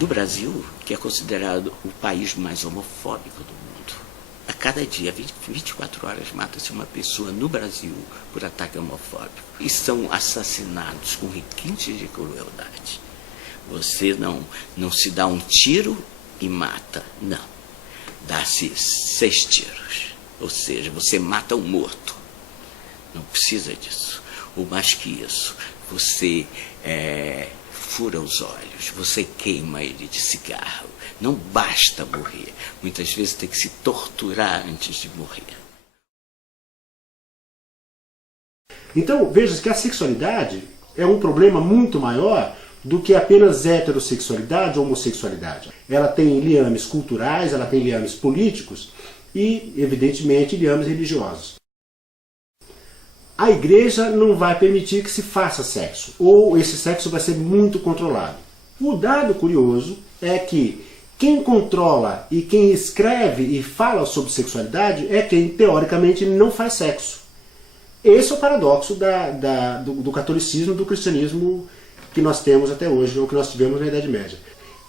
do Brasil, que é considerado o país mais homofóbico do mundo. A cada dia, 24 horas, mata-se uma pessoa no Brasil por ataque homofóbico. E são assassinados com requintes de crueldade. Você não se dá um tiro e mata, não. Dá-se 6 tiros. Ou seja, você mata um morto. Não precisa disso. Ou mais que isso, você fura os olhos, você queima ele de cigarro. Não basta morrer. Muitas vezes tem que se torturar antes de morrer. Então, veja que a sexualidade é um problema muito maior do que apenas heterossexualidade ou homossexualidade. Ela tem liames culturais, ela tem liames políticos e, evidentemente, liames religiosos. A igreja não vai permitir que se faça sexo, ou esse sexo vai ser muito controlado. O dado curioso é que quem controla e quem escreve e fala sobre sexualidade é quem, teoricamente, não faz sexo. Esse é o paradoxo do catolicismo, do cristianismo que nós temos até hoje, ou que nós tivemos na Idade Média.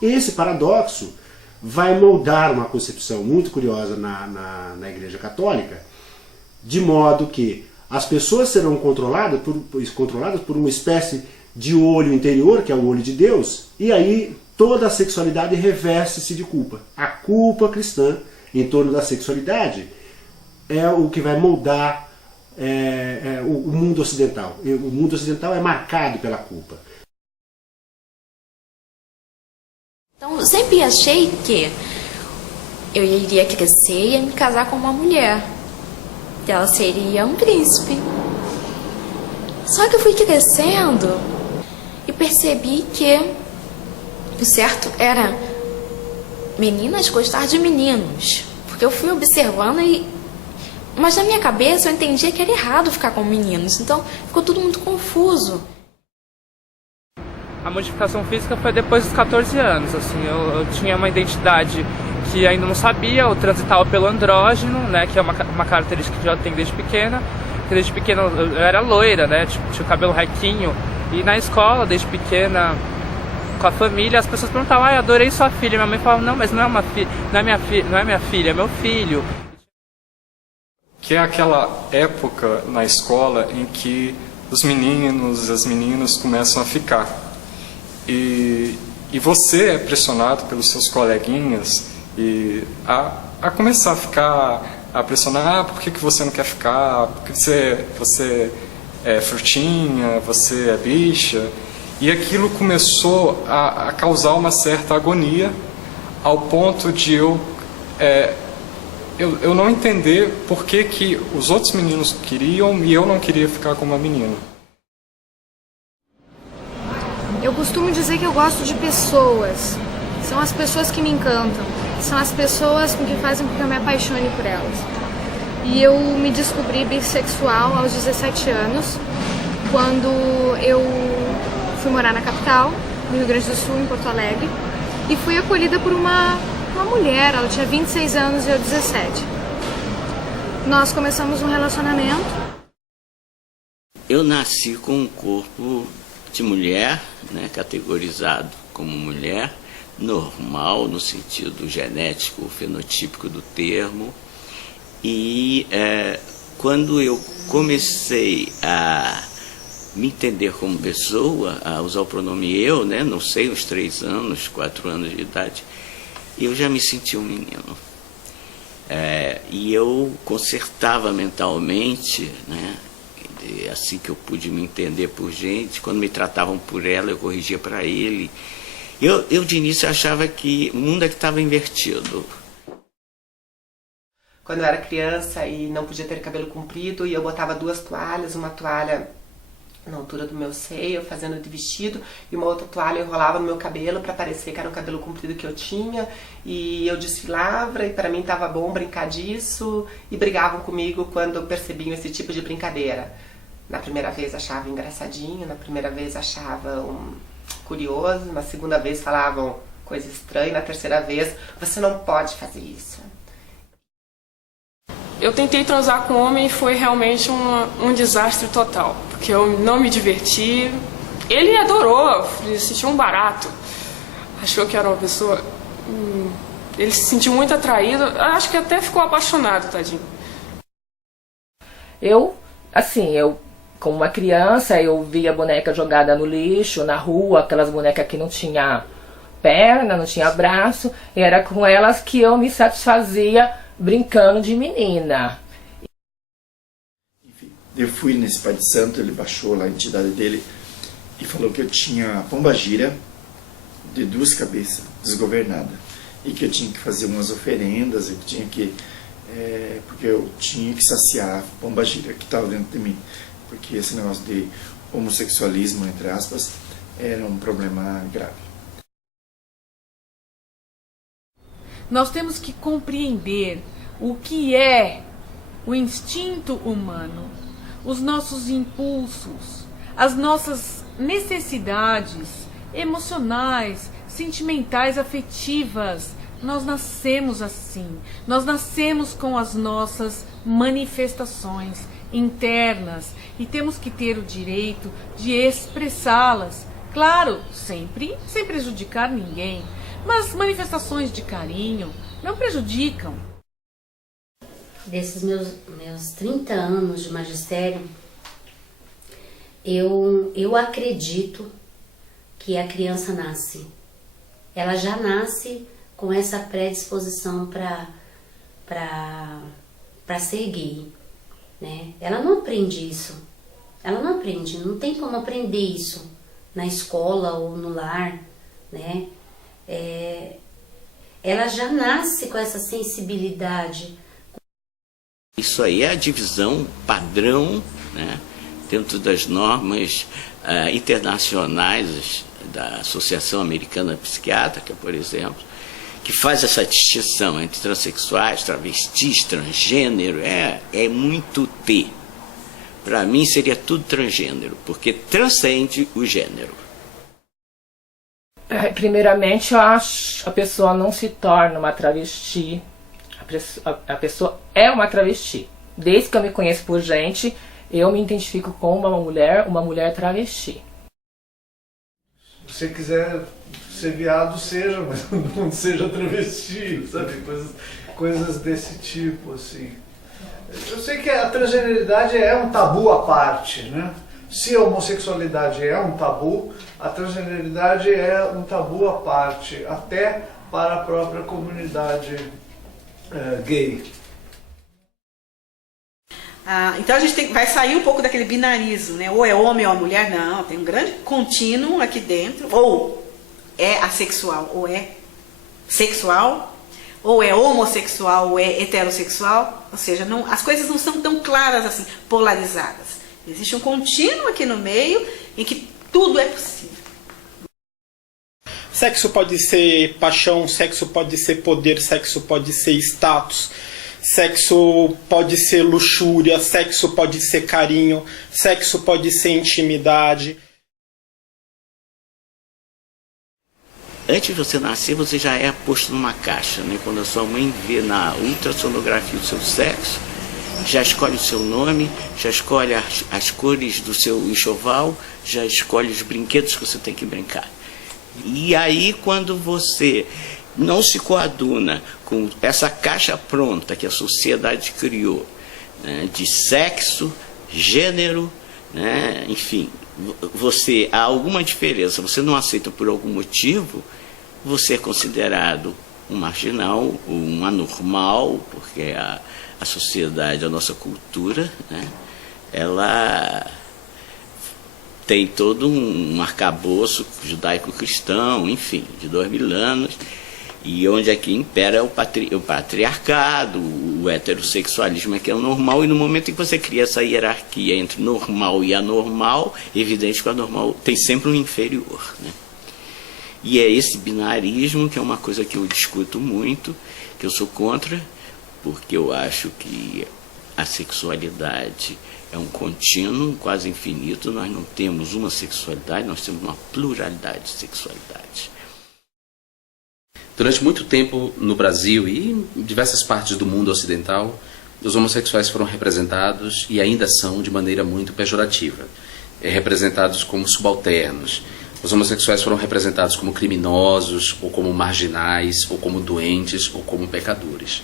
Esse paradoxo vai moldar uma concepção muito curiosa na Igreja Católica, de modo que as pessoas serão controladas por uma espécie de olho interior, que é o olho de Deus, e aí toda a sexualidade reveste-se de culpa. A culpa cristã em torno da sexualidade é o que vai moldar o mundo ocidental. O mundo ocidental é marcado pela culpa. Então, eu sempre achei que eu iria crescer e ia me casar com uma mulher. E ela seria um príncipe. Só que eu fui crescendo e percebi que o certo era meninas gostar de meninos. Porque eu fui observando mas na minha cabeça eu entendia que era errado ficar com meninos. Então ficou tudo muito confuso. A modificação física foi depois dos 14 anos. Assim, eu tinha uma identidade que ainda não sabia, eu transitava pelo andrógeno, né, que é uma característica que eu já tenho desde pequena. Desde pequena eu era loira, né, tinha o cabelo requinho. E na escola, desde pequena, com a família, as pessoas perguntavam: "Ah, eu adorei sua filha". Minha mãe falava: "Não, mas não é minha filha, é meu filho". Que é aquela época na escola em que os meninos e as meninas começam a ficar. E você é pressionado pelos seus coleguinhas a começar a ficar, a pressionar: por que você não quer ficar, porque você é frutinha, você é bicha. E aquilo começou a causar uma certa agonia, ao ponto de eu não entender por que os outros meninos queriam e eu não queria ficar com uma menina. Eu costumo dizer que eu gosto de pessoas. São as pessoas que me encantam. São as pessoas que fazem com que eu me apaixone por elas. E eu me descobri bissexual aos 17 anos, quando eu fui morar na capital, no Rio Grande do Sul, em Porto Alegre, e fui acolhida por uma mulher. Ela tinha 26 anos e eu 17. Nós começamos um relacionamento. Eu nasci com um corpo de mulher, né, categorizado como mulher, normal no sentido genético, fenotípico do termo. E quando eu comecei a me entender como pessoa, a usar o pronome eu, né, não sei, uns 3 anos, 4 anos de idade, eu já me senti um menino. E eu consertava mentalmente, né, assim que eu pude me entender por gente. Quando me tratavam por ela, eu corrigia para ele. Eu de início achava que o mundo é que estava invertido. Quando eu era criança e não podia ter cabelo comprido, e eu botava 2 toalhas, uma toalha na altura do meu seio, fazendo de vestido, e uma outra toalha eu enrolava no meu cabelo para parecer que era o cabelo comprido que eu tinha, e eu desfilava, e para mim estava bom brincar disso, e brigavam comigo quando percebiam esse tipo de brincadeira. Na primeira vez achavam engraçadinho, na primeira vez achavam curioso, na segunda vez falavam coisa estranha, na terceira vez: você não pode fazer isso. Eu tentei transar com homem e foi realmente um desastre total, porque eu não me diverti. Ele adorou, ele sentiu um barato. achou que era uma pessoa... ele se sentiu muito atraído, acho que até ficou apaixonado, tadinho. Eu, como uma criança, eu via boneca jogada no lixo, na rua, aquelas bonecas que não tinha perna, não tinha braço, e era com elas que eu me satisfazia brincando de menina. Enfim, eu fui nesse pai de santo, ele baixou lá a entidade dele e falou que eu tinha pombagira de 2 cabeças, desgovernada, e que eu tinha que fazer umas oferendas, e que tinha que porque eu tinha que saciar a pombagira que estava dentro de mim, porque esse negócio de homossexualismo, entre aspas, era um problema grave. Nós temos que compreender o que é o instinto humano, os nossos impulsos, as nossas necessidades emocionais, sentimentais, afetivas. Nós nascemos assim, nós nascemos com as nossas manifestações internas e temos que ter o direito de expressá-las. Claro, sempre sem prejudicar ninguém, mas manifestações de carinho não prejudicam. Desses meus 30 anos de magistério, eu acredito que a criança nasce. Ela já nasce com essa predisposição para ser gay, né? Ela não aprende isso. Ela não aprende, não tem como aprender isso na escola ou no lar, né? Ela já nasce com essa sensibilidade. Isso aí é a divisão padrão, né, dentro das normas internacionais da Associação Americana Psiquiátrica, por exemplo, que faz essa distinção entre transexuais, travestis, transgênero. É muito T. Para mim seria tudo transgênero, porque transcende o gênero. Primeiramente, eu acho que a pessoa não se torna uma travesti. A pessoa é uma travesti. Desde que eu me conheço por gente, eu me identifico como uma mulher travesti. Se você quiser ser viado, seja, mas não seja travesti, sabe? Coisas desse tipo, assim. Eu sei que a transgeneridade é um tabu à parte, né? Se a homossexualidade é um tabu, a transgeneridade é um tabu à parte, até para a própria comunidade gay. Então a gente vai sair um pouco daquele binarismo, né? Ou é homem ou é mulher. Não, tem um grande contínuo aqui dentro. Ou é assexual, ou é sexual, ou é homossexual, ou é heterossexual. Ou seja, as coisas não são tão claras assim, polarizadas. Existe um contínuo aqui no meio em que tudo é possível. Sexo pode ser paixão, sexo pode ser poder, sexo pode ser status, sexo pode ser luxúria, sexo pode ser carinho, sexo pode ser intimidade. Antes de você nascer, você já é posto numa caixa, né? Quando a sua mãe vê na ultrassonografia o seu sexo, já escolhe o seu nome, já escolhe as cores do seu enxoval, já escolhe os brinquedos que você tem que brincar. E aí, quando você não se coaduna com essa caixa pronta que a sociedade criou, né, de sexo, gênero, né, enfim, há alguma diferença, você não aceita por algum motivo, você é considerado um marginal, um anormal, porque a sociedade, a nossa cultura, né, ela tem todo um arcabouço judaico-cristão, enfim, de 2000 anos, e onde aqui impera o patriarcado, o heterossexualismo é que é o normal, e no momento em que você cria essa hierarquia entre normal e anormal, é evidente que o anormal tem sempre um inferior, né? E é esse binarismo que é uma coisa que eu discuto muito, que eu sou contra, porque eu acho que a sexualidade é um contínuo quase infinito. Nós não temos uma sexualidade, nós temos uma pluralidade de sexualidade. Durante muito tempo no Brasil e em diversas partes do mundo ocidental, os homossexuais foram representados e ainda são de maneira muito pejorativa. Representados como subalternos, Os homossexuais foram representados como criminosos, ou como marginais, ou como doentes, ou como pecadores.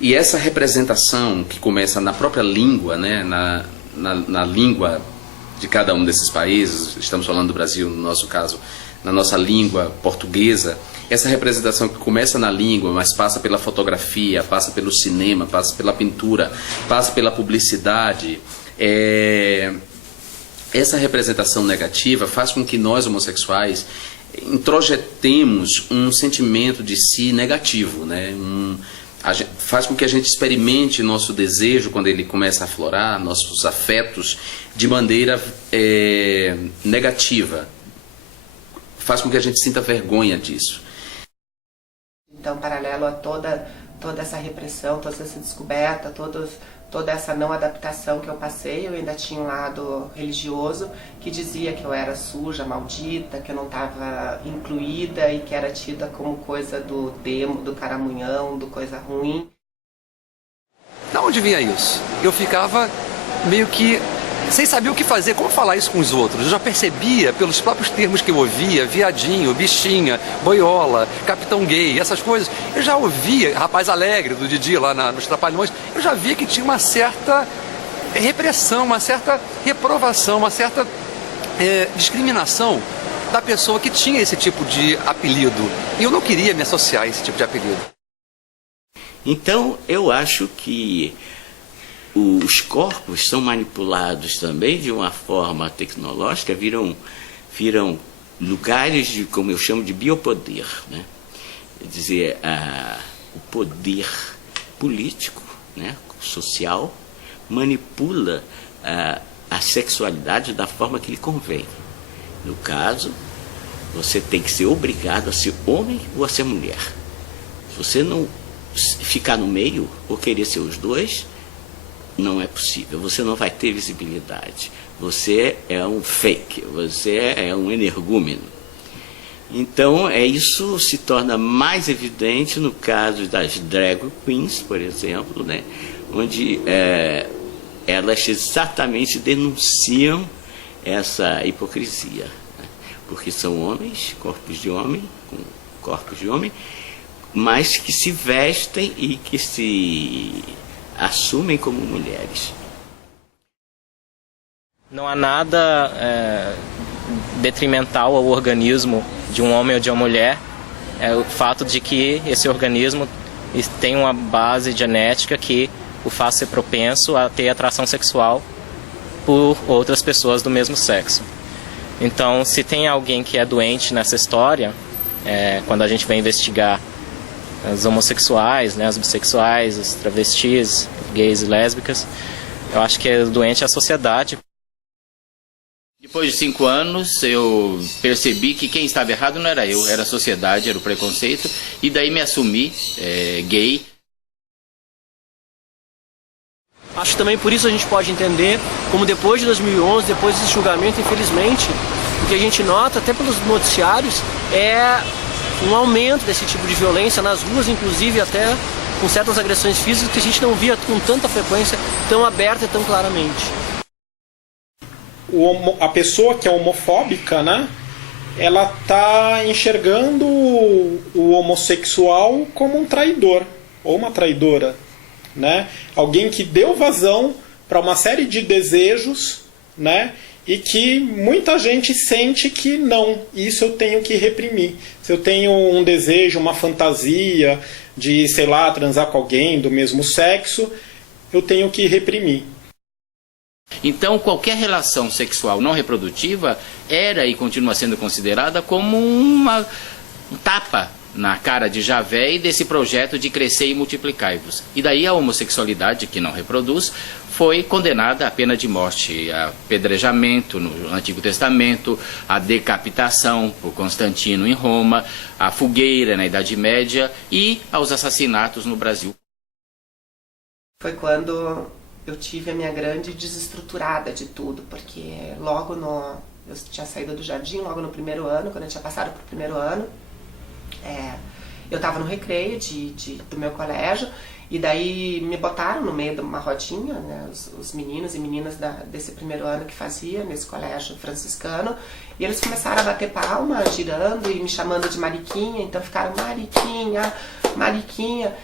E essa representação que começa na própria língua, né, na língua de cada um desses países, estamos falando do Brasil, no nosso caso, na nossa língua portuguesa, essa representação que começa na língua, mas passa pela fotografia, passa pelo cinema, passa pela pintura, passa pela publicidade, essa representação negativa faz com que nós, homossexuais, introjetemos um sentimento de si negativo, né? Faz com que a gente experimente nosso desejo, quando ele começa a aflorar, nossos afetos, de maneira negativa. Faz com que a gente sinta vergonha disso. Então, paralelo a toda essa repressão, toda essa descoberta, toda essa não adaptação que eu passei, eu ainda tinha um lado religioso que dizia que eu era suja, maldita, que eu não estava incluída e que era tida como coisa do demo, do caramunhão, do coisa ruim. Da onde vinha isso? Eu ficava meio que sem saber o que fazer, como falar isso com os outros. Eu já percebia pelos próprios termos que eu ouvia, viadinho, bichinha, boiola, capitão gay, essas coisas. Eu já ouvia Rapaz Alegre, do Didi, lá nos Trapalhões. Eu já via que tinha uma certa repressão, uma certa reprovação, uma certa discriminação da pessoa que tinha esse tipo de apelido. E eu não queria me associar a esse tipo de apelido. Então, eu acho que os corpos são manipulados também de uma forma tecnológica, viram lugares de, como eu chamo, de biopoder, né? Quer dizer, o poder político, né, social, manipula a sexualidade da forma que lhe convém. No caso, você tem que ser obrigado a ser homem ou a ser mulher. Se você não ficar no meio ou querer ser os dois, não é possível, você não vai ter visibilidade, você é um fake, você é um energúmeno. Então, isso se torna mais evidente no caso das drag queens, por exemplo, né, onde elas exatamente denunciam essa hipocrisia, né, porque são homens, corpos de homem, com corpos de homem, mas que se vestem e que se assumem como mulheres. Não há nada detrimental ao organismo de um homem ou de uma mulher, o fato de que esse organismo tem uma base genética que o faz ser propenso a ter atração sexual por outras pessoas do mesmo sexo. Então, se tem alguém que é doente nessa história, quando a gente vai investigar os homossexuais, né, os bissexuais, os travestis, gays e lésbicas, eu acho que é doente a sociedade. Depois de 5 anos, eu percebi que quem estava errado não era eu, era a sociedade, era o preconceito, e daí me assumi gay. Acho que também por isso a gente pode entender como depois de 2011, depois desse julgamento, infelizmente, o que a gente nota, até pelos noticiários, é um aumento desse tipo de violência nas ruas, inclusive até com certas agressões físicas que a gente não via com tanta frequência, tão aberta e tão claramente. A pessoa que é homofóbica, né, ela está enxergando o homossexual como um traidor ou uma traidora, né? Alguém que deu vazão para uma série de desejos, né? E que muita gente sente que não, isso eu tenho que reprimir. Se eu tenho um desejo, uma fantasia de, sei lá, transar com alguém do mesmo sexo, eu tenho que reprimir. Então, qualquer relação sexual não reprodutiva era e continua sendo considerada como um tapa na cara de Javé e desse projeto de crescer e multiplicar-vos. E daí a homossexualidade, que não reproduz, foi condenada à pena de morte, a apedrejamento no Antigo Testamento, a decapitação por Constantino em Roma, a fogueira na Idade Média e aos assassinatos no Brasil. Foi quando eu tive a minha grande desestruturada de tudo, porque eu tinha saído do jardim logo no primeiro ano, quando eu tinha passado para o primeiro ano, eu estava no recreio do meu colégio E daí me botaram no meio de uma rodinha, né, os meninos e meninas desse primeiro ano que fazia nesse colégio franciscano, e eles começaram a bater palma, girando e me chamando de Mariquinha, então ficaram Mariquinha, Mariquinha.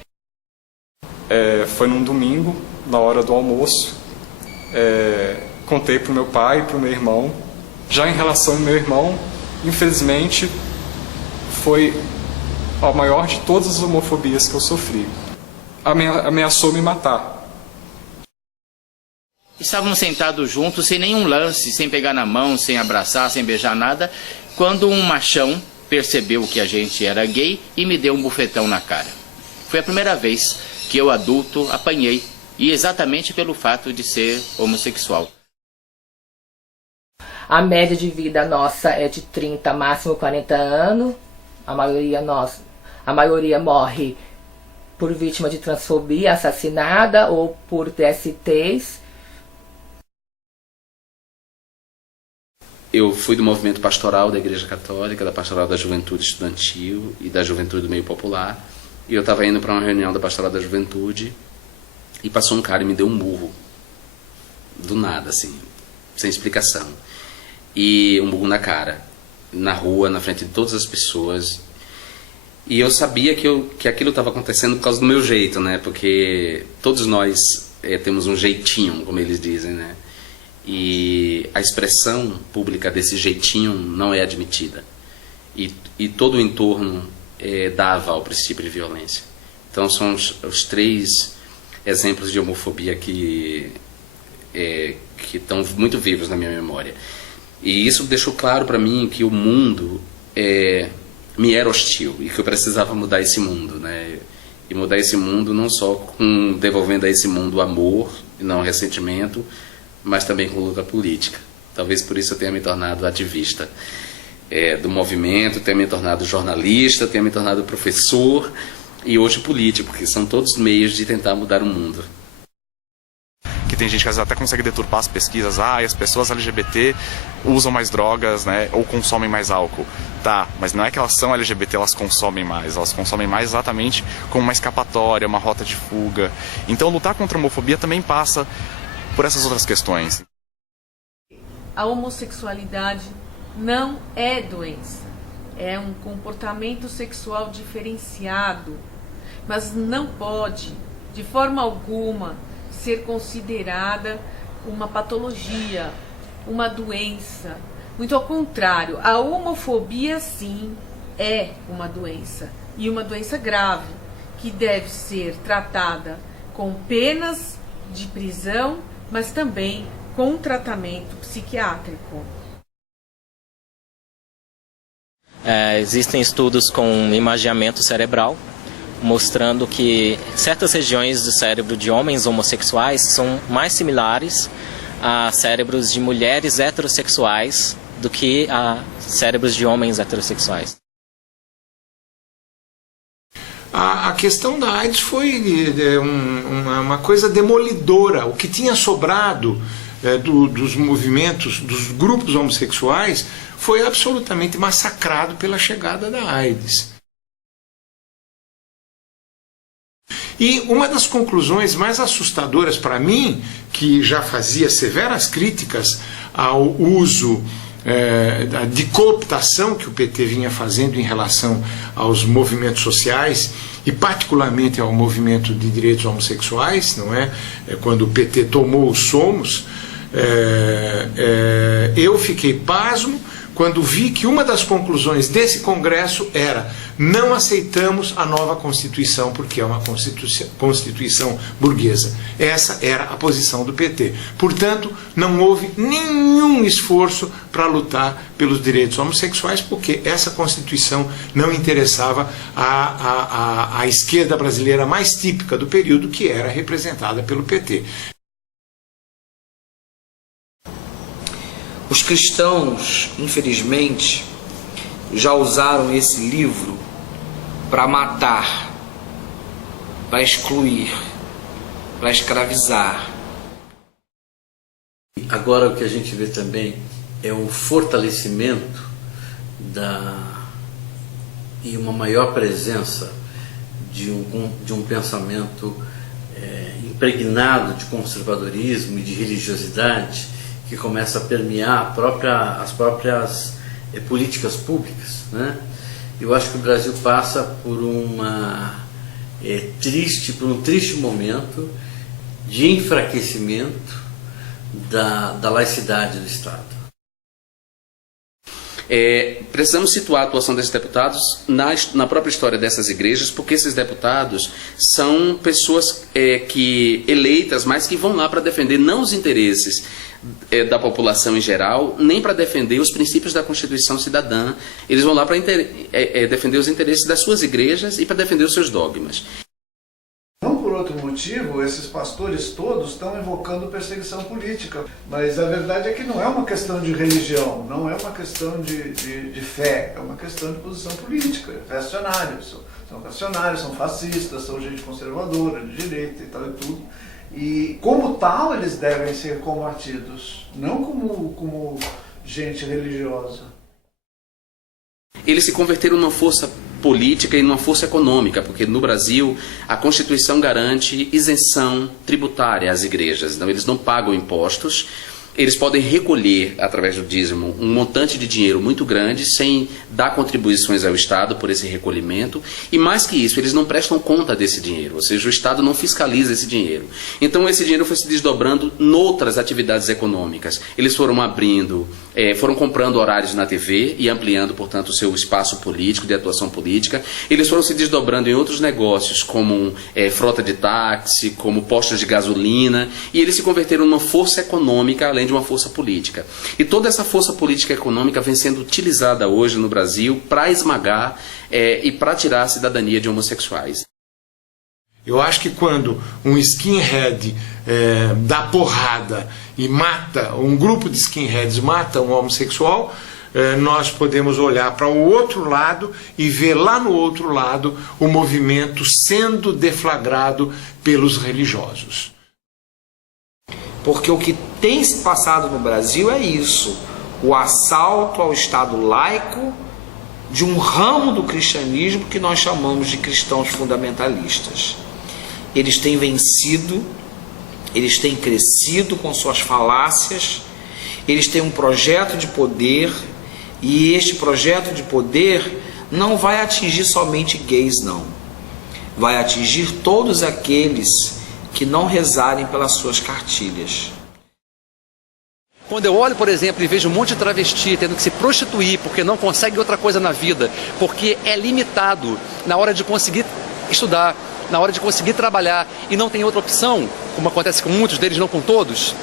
Foi num domingo, na hora do almoço, contei pro meu pai e pro meu irmão. Já em relação ao meu irmão, infelizmente, foi a maior de todas as homofobias que eu sofri. Ameaçou me matar. Estávamos sentados juntos, sem nenhum lance, sem pegar na mão, sem abraçar, sem beijar nada, quando um machão percebeu que a gente era gay e me deu um bufetão na cara. Foi a primeira vez que eu, adulto, apanhei, e exatamente pelo fato de ser homossexual. A média de vida nossa é de 30, máximo 40 anos. A maioria morre por vítima de transfobia, assassinada ou por DSTs. Eu fui do movimento pastoral da Igreja Católica, da pastoral da Juventude Estudantil e da Juventude do Meio Popular. E eu estava indo para uma reunião da pastoral da Juventude e passou um cara e me deu um murro. Do nada, assim, sem explicação. E um murro na cara, na rua, na frente de todas as pessoas. E eu sabia que aquilo estava acontecendo por causa do meu jeito, né? Porque todos nós temos um jeitinho, como eles dizem, né? E a expressão pública desse jeitinho não é admitida. E todo o entorno dava ao princípio de violência. Então são os 3 exemplos de homofobia que estão muito vivos na minha memória. E isso deixou claro para mim que o mundo me era hostil e que eu precisava mudar esse mundo, né? E mudar esse mundo não só devolvendo a esse mundo amor e não ressentimento, mas também com luta política. Talvez por isso eu tenha me tornado ativista do movimento, tenha me tornado jornalista, tenha me tornado professor e hoje político, porque são todos meios de tentar mudar o mundo. Que tem gente que às vezes até consegue deturpar as pesquisas, as pessoas LGBT usam mais drogas, né, ou consomem mais álcool. Tá, mas não é que elas são LGBT, elas consomem mais exatamente como uma escapatória, uma rota de fuga. Então lutar contra a homofobia também passa por essas outras questões. A homossexualidade não é doença, é um comportamento sexual diferenciado, mas não pode, de forma alguma, ser considerada uma patologia, uma doença. Muito ao contrário, a homofobia sim é uma doença, e uma doença grave, que deve ser tratada com penas de prisão, mas também com tratamento psiquiátrico. Existem estudos com imageamento cerebral, mostrando que certas regiões do cérebro de homens homossexuais são mais similares a cérebros de mulheres heterossexuais do que a cérebros de homens heterossexuais. A questão da AIDS foi uma coisa demolidora. O que tinha sobrado dos movimentos, dos grupos homossexuais, foi absolutamente massacrado pela chegada da AIDS. E uma das conclusões mais assustadoras para mim, que já fazia severas críticas ao uso de cooptação que o PT vinha fazendo em relação aos movimentos sociais e particularmente ao movimento de direitos homossexuais, não é? Quando o PT tomou o Somos, eu fiquei pasmo quando vi que uma das conclusões desse congresso era: não aceitamos a nova Constituição porque é uma Constituição burguesa. Essa era a posição do PT. Portanto, não houve nenhum esforço para lutar pelos direitos homossexuais, porque essa Constituição não interessava a esquerda brasileira mais típica do período, que era representada pelo PT. Os cristãos, infelizmente, já usaram esse livro para matar, para excluir, para escravizar. Agora o que a gente vê também é o fortalecimento e uma maior presença de um pensamento impregnado de conservadorismo e de religiosidade que começa a permear as próprias políticas públicas, né? Eu acho que o Brasil passa por um triste momento de enfraquecimento da laicidade do Estado. Precisamos situar a atuação desses deputados na própria história dessas igrejas, porque esses deputados são pessoas eleitas, mas que vão lá para defender não os interesses da população em geral, nem para defender os princípios da Constituição cidadã. Eles vão lá para defender os interesses das suas igrejas e para defender os seus dogmas. Não por outro motivo, esses pastores todos estão invocando perseguição política. Mas a verdade é que não é uma questão de religião, não é uma questão de fé, é uma questão de posição política. Reacionários, são reacionários, são fascistas, são gente conservadora, de direita e tal e tudo. E como tal eles devem ser combatidos, não como gente religiosa. Eles se converteram numa força política e numa força econômica, porque no Brasil a Constituição garante isenção tributária às igrejas. Então eles não pagam impostos, eles podem recolher, através do dízimo, um montante de dinheiro muito grande, sem dar contribuições ao Estado por esse recolhimento, e mais que isso, eles não prestam conta desse dinheiro, ou seja, o Estado não fiscaliza esse dinheiro. Então esse dinheiro foi se desdobrando noutras atividades econômicas. Eles foram foram comprando horários na TV e ampliando, portanto, o seu espaço político, de atuação política. Eles foram se desdobrando em outros negócios, como frota de táxi, como postos de gasolina, e eles se converteram numa força econômica, além de uma força política. E toda essa força política e econômica vem sendo utilizada hoje no Brasil para esmagar e para tirar a cidadania de homossexuais. Eu acho que quando um skinhead dá porrada e mata, um grupo de skinheads mata um homossexual, nós podemos olhar para o outro lado e ver lá no outro lado o movimento sendo deflagrado pelos religiosos. Porque o que tem se passado no Brasil é isso, o assalto ao Estado laico de um ramo do cristianismo que nós chamamos de cristãos fundamentalistas. Eles têm vencido, eles têm crescido com suas falácias, eles têm um projeto de poder, e este projeto de poder não vai atingir somente gays, não. Vai atingir todos aqueles que não rezarem pelas suas cartilhas. Quando eu olho, por exemplo, e vejo um monte de travesti tendo que se prostituir porque não consegue outra coisa na vida, porque é limitado na hora de conseguir estudar, na hora de conseguir trabalhar e não tem outra opção, como acontece com muitos deles, não com todos,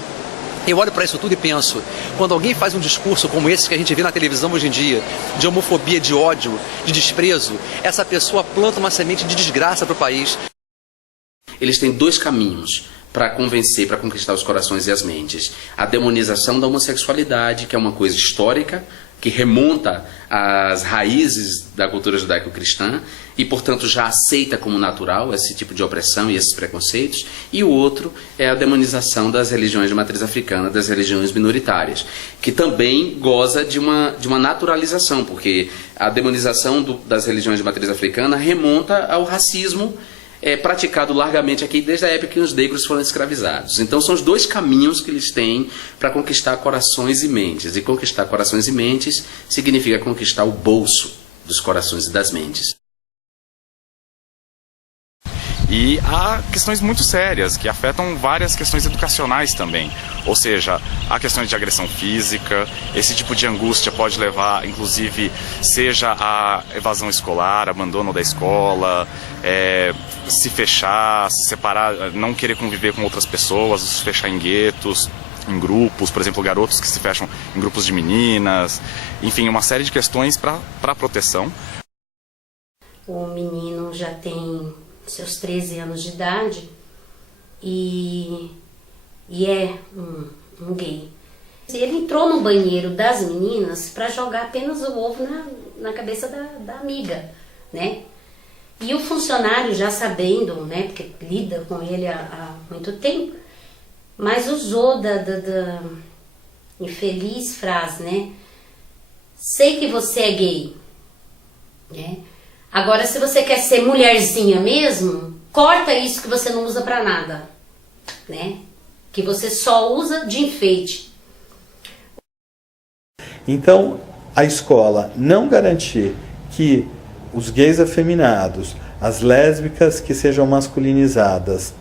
eu olho para isso tudo e penso, quando alguém faz um discurso como esse que a gente vê na televisão hoje em dia, de homofobia, de ódio, de desprezo, essa pessoa planta uma semente de desgraça para o país. Eles têm dois caminhos para convencer, para conquistar os corações e as mentes. A demonização da homossexualidade, que é uma coisa histórica, que remonta às raízes da cultura judaico-cristã e, portanto, já aceita como natural esse tipo de opressão e esses preconceitos. E o outro é a demonização das religiões de matriz africana, das religiões minoritárias, que também goza de uma naturalização, porque a demonização das religiões de matriz africana remonta ao racismo praticado largamente aqui desde a época que os negros foram escravizados. Então são os dois caminhos que eles têm para conquistar corações e mentes. E conquistar corações e mentes significa conquistar o bolso dos corações e das mentes. E há questões muito sérias que afetam várias questões educacionais também. Ou seja, há questões de agressão física, esse tipo de angústia pode levar, inclusive, seja a evasão escolar, abandono da escola, se fechar, se separar, não querer conviver com outras pessoas, se fechar em guetos, em grupos, por exemplo, garotos que se fecham em grupos de meninas, enfim, uma série de questões para proteção. O menino já tem seus 13 anos de idade e é um gay. Ele entrou no banheiro das meninas para jogar apenas o ovo na cabeça da amiga, né? E o funcionário, já sabendo, né, porque lida com ele há muito tempo, mas usou da infeliz frase, né? Sei que você é gay, né? Agora, se você quer ser mulherzinha mesmo, corta isso que você não usa pra nada, né? Que você só usa de enfeite. Então, a escola não garantir que os gays afeminados, as lésbicas que sejam masculinizadas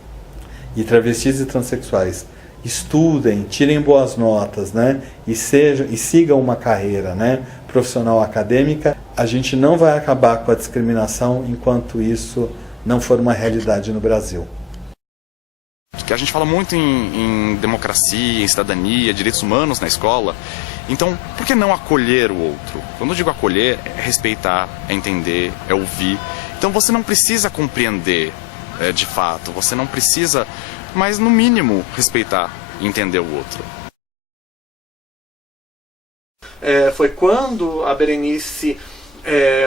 e travestis e transexuais estudem, tirem boas notas, né, e sigam uma carreira, né, profissional acadêmica, a gente não vai acabar com a discriminação enquanto isso não for uma realidade no Brasil. Que a gente fala muito em democracia, em cidadania, direitos humanos na escola. Então, por que não acolher o outro? Quando eu digo acolher, é respeitar, é entender, é ouvir. Então você não precisa compreender de fato, você não precisa, mas no mínimo respeitar e entender o outro. Foi quando a Berenice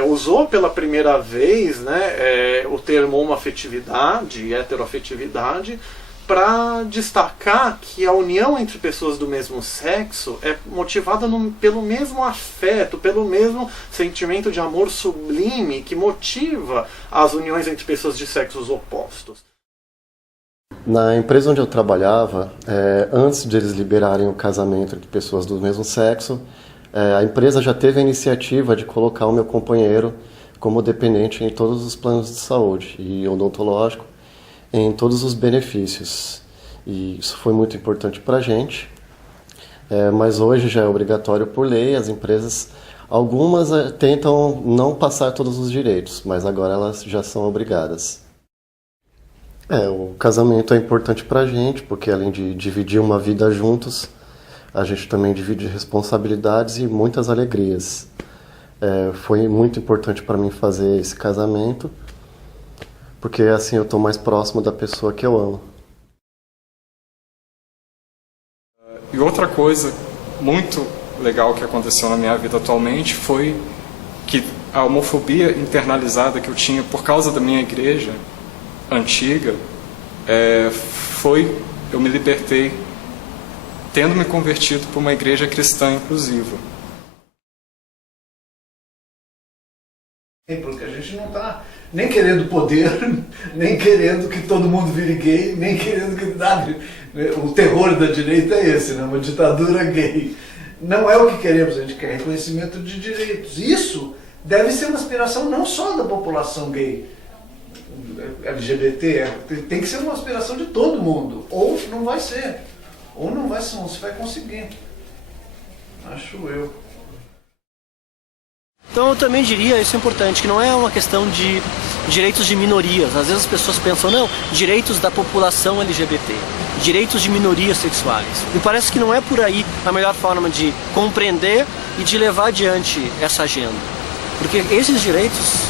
usou pela primeira vez, né, o termo homoafetividade, heteroafetividade, para destacar que a união entre pessoas do mesmo sexo é motivada pelo mesmo afeto, pelo mesmo sentimento de amor sublime que motiva as uniões entre pessoas de sexos opostos. Na empresa onde eu trabalhava, antes de eles liberarem o casamento entre pessoas do mesmo sexo, a empresa já teve a iniciativa de colocar o meu companheiro como dependente em todos os planos de saúde e odontológico, em todos os benefícios. E isso foi muito importante para a gente, mas hoje já é obrigatório por lei. As empresas, algumas tentam não passar todos os direitos, mas agora elas já são obrigadas. O casamento é importante para a gente, porque além de dividir uma vida juntos, a gente também divide responsabilidades e muitas alegrias. Foi muito importante para mim fazer esse casamento, porque assim eu estou mais próximo da pessoa que eu amo. E outra coisa muito legal que aconteceu na minha vida atualmente foi que a homofobia internalizada que eu tinha por causa da minha igreja antiga, eu me libertei tendo me convertido para uma igreja cristã inclusiva. Porque a gente não está nem querendo poder, nem querendo que todo mundo vire gay, nem querendo que... O terror da direita é esse, né? Uma ditadura gay. Não é o que queremos, a gente quer reconhecimento de direitos. Isso deve ser uma aspiração não só da população gay, LGBT, tem que ser uma aspiração de todo mundo. Ou não vai ser. Ou não se vai conseguir. Acho eu. Então eu também diria, isso é importante, que não é uma questão de direitos de minorias. Às vezes as pessoas pensam, não, direitos da população LGBT, direitos de minorias sexuais. Me parece que não é por aí a melhor forma de compreender e de levar adiante essa agenda. Porque esses direitos,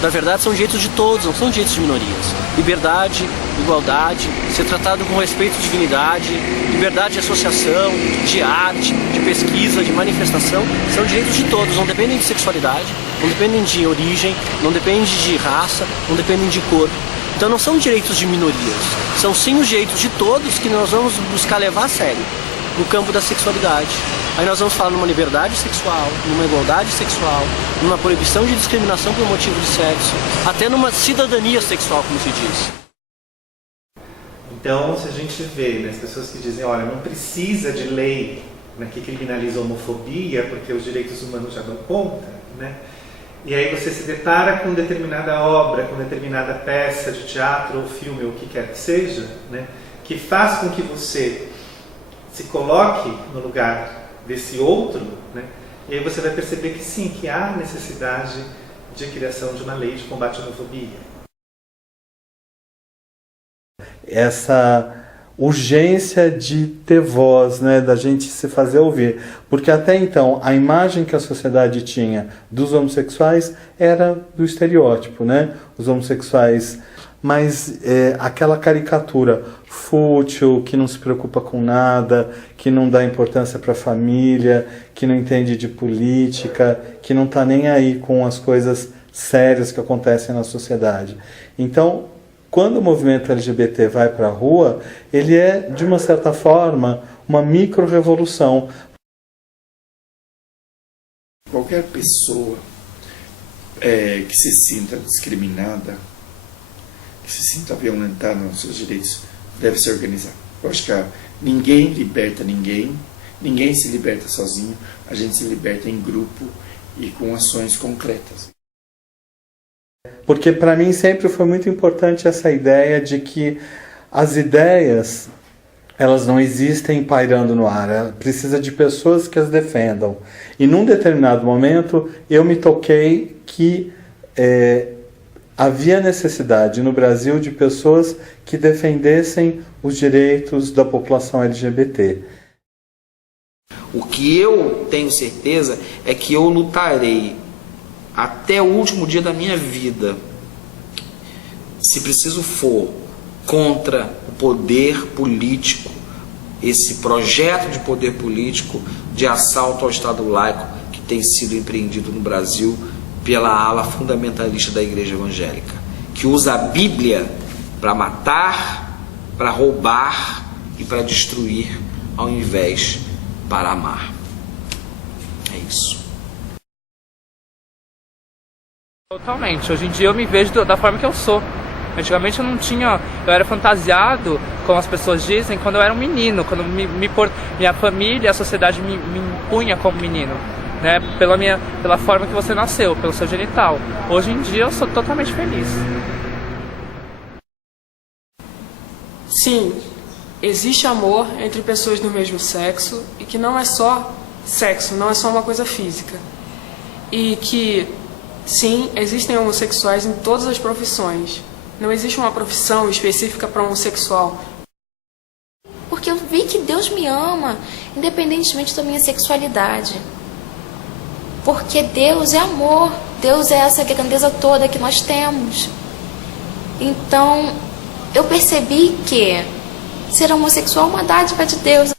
na verdade, são direitos de todos, não são direitos de minorias. Liberdade, igualdade, ser tratado com respeito e dignidade, liberdade de associação, de arte, de pesquisa, de manifestação, são direitos de todos, não dependem de sexualidade, não dependem de origem, não dependem de raça, não dependem de cor. Então não são direitos de minorias, são sim os direitos de todos que nós vamos buscar levar a sério no campo da sexualidade. Aí nós vamos falar numa liberdade sexual, numa igualdade sexual, numa proibição de discriminação por motivo de sexo, até numa cidadania sexual, como se diz. Então, se a gente vê, né, as pessoas que dizem, olha, não precisa de lei, né, que criminaliza a homofobia, porque os direitos humanos já dão conta, né? E aí você se depara com determinada obra, com determinada peça de teatro ou filme, ou o que quer que seja, né, que faz com que você se coloque no lugar desse outro, né? E aí você vai perceber que sim, que há necessidade de criação de uma lei de combate à homofobia. Essa urgência de ter voz, né, da gente se fazer ouvir, porque até então a imagem que a sociedade tinha dos homossexuais era do estereótipo, né? Os homossexuais, mas aquela caricatura fútil, que não se preocupa com nada, que não dá importância para a família, que não entende de política, que não está nem aí com as coisas sérias que acontecem na sociedade. Então, quando o movimento LGBT vai para a rua, ele é, de uma certa forma, uma micro-revolução. Qualquer pessoa que se sinta discriminada, que se sinta violentada nos seus direitos, deve se organizar. Eu acho que ninguém liberta ninguém, ninguém se liberta sozinho, a gente se liberta em grupo e com ações concretas. Porque para mim sempre foi muito importante essa ideia de que as ideias, elas não existem pairando no ar, ela precisa de pessoas que as defendam. E num determinado momento eu me toquei que havia necessidade no Brasil de pessoas que defendessem os direitos da população LGBT. O que eu tenho certeza é que eu lutarei até o último dia da minha vida, se preciso for, contra o poder político, esse projeto de poder político de assalto ao Estado laico que tem sido empreendido no Brasil pela ala fundamentalista da Igreja Evangélica, que usa a Bíblia para matar, para roubar e para destruir, ao invés para amar. É isso. Totalmente. Hoje em dia eu me vejo da forma que eu sou. Antigamente eu era fantasiado, como as pessoas dizem, quando eu era um menino, quando minha família, a sociedade me impunha como menino, né? Pela forma que você nasceu, pelo seu genital. Hoje em dia eu sou totalmente feliz. Sim, existe amor entre pessoas do mesmo sexo e que não é só sexo, não é só uma coisa física. E que, sim, existem homossexuais em todas as profissões. Não existe uma profissão específica para homossexual. Porque eu vi que Deus me ama, independentemente da minha sexualidade. Porque Deus é amor, Deus é essa grandeza toda que nós temos. Então, eu percebi que ser homossexual é uma dádiva de Deus.